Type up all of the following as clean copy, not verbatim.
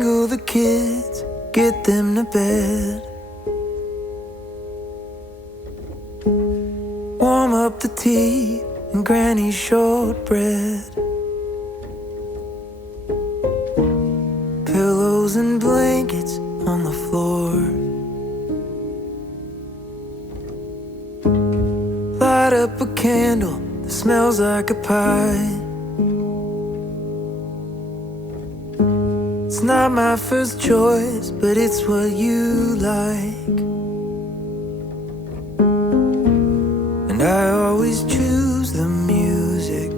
Wrangle the kids, get them to bed. Warm up the tea and Granny's shortbread. Pillows and blankets on the floor. Light up a candle that smells like a pie. It's not my first choice, but it's what you like. And I always choose the music.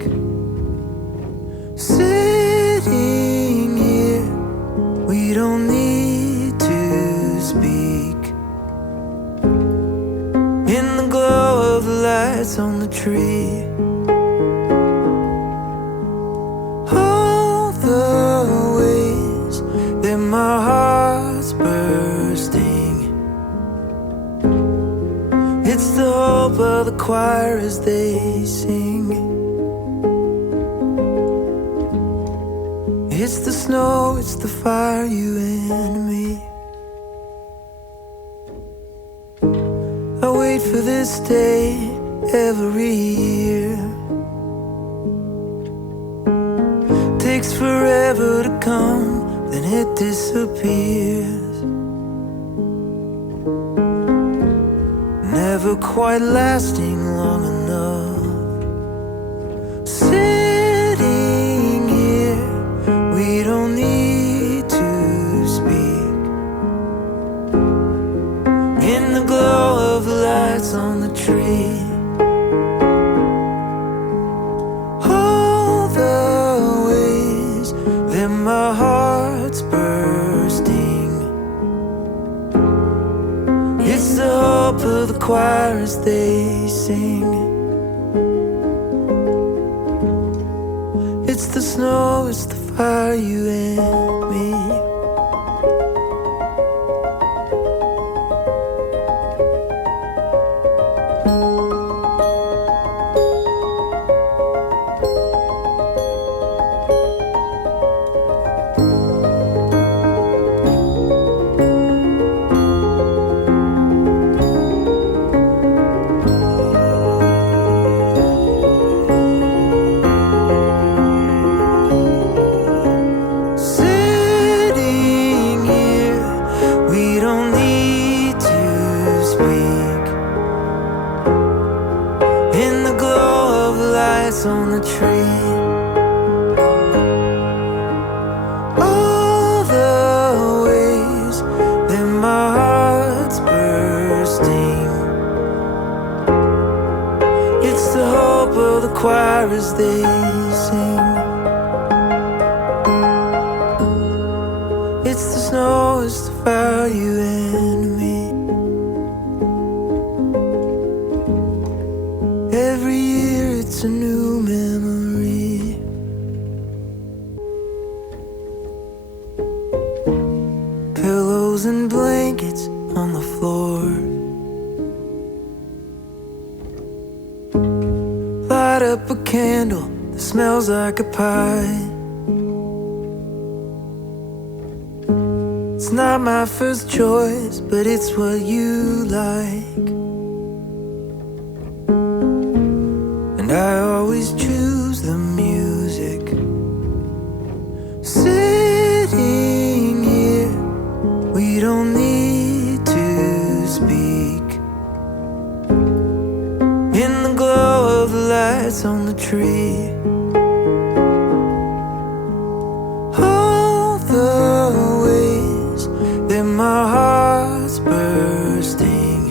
Sitting here, we don't need to speak. In the glow of the lights on the tree. All the ways that my heart's bursting. It's the hope of the choir as they sing. It's the snow, it's the fire, you and me. I wait for this day every year. Takes forever to come, then it disappears. Never quite lasting long enough. Sitting here, we don't need to speak. In the glow of the lights on the tree. All the ways that my heart's bursting. It's the hope of the choir as they sing. It's the snow, it's the fire, you and me. On the tree. All the ways that my heart's bursting. It's the hope of the choir as they sing. It's the snow, it's the fire, you and me. Every year it's a new memory. Pillows and blankets on the floor. Light up a candle that smells like a pie. It's not my first choice, but it's what you like. And I always choose the music. Sitting here, we don't need to speak. In the glow of the lights on the tree. All the ways that my heart's bursting.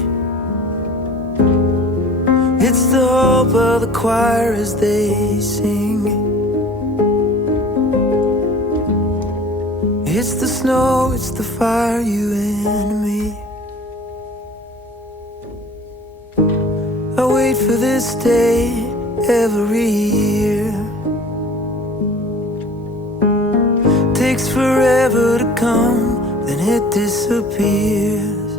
It's the hope of the choir as they sing. It's the snow, it's the fire, you and me. I wait for this day every year. Takes forever to come, then it disappears.